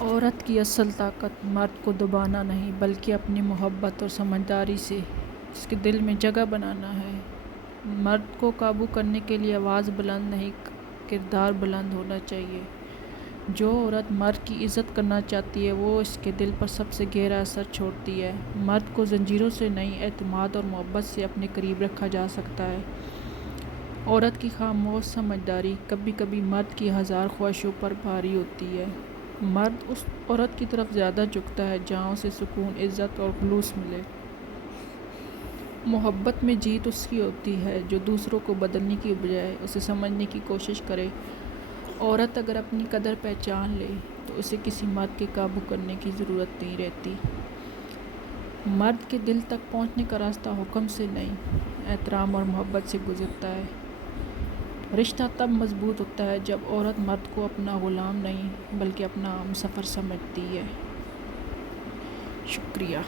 عورت کی اصل طاقت مرد کو دبانا نہیں بلکہ اپنی محبت اور سمجھداری سے اس کے دل میں جگہ بنانا ہے۔ مرد کو قابو کرنے کے لیے آواز بلند نہیں، کردار بلند ہونا چاہیے۔ جو عورت مرد کی عزت کرنا چاہتی ہے وہ اس کے دل پر سب سے گہرا اثر چھوڑتی ہے۔ مرد کو زنجیروں سے نہیں، اعتماد اور محبت سے اپنے قریب رکھا جا سکتا ہے۔ عورت کی خاموش سمجھداری کبھی کبھی مرد کی ہزار خواہشوں پر بھاری ہوتی ہے۔ مرد اس عورت کی طرف زیادہ جھکتا ہے جہاں اسے سکون، عزت اور خلوص ملے۔ محبت میں جیت اس کی ہوتی ہے جو دوسروں کو بدلنے کی بجائے اسے سمجھنے کی کوشش کرے۔ عورت اگر اپنی قدر پہچان لے تو اسے کسی مرد کے قابو کرنے کی ضرورت نہیں رہتی۔ مرد کے دل تک پہنچنے کا راستہ حکم سے نہیں، احترام اور محبت سے گزرتا ہے۔ رشتہ تب مضبوط ہوتا ہے جب عورت مرد کو اپنا غلام نہیں بلکہ اپنا ہمسفر سمجھتی ہے۔ شکریہ۔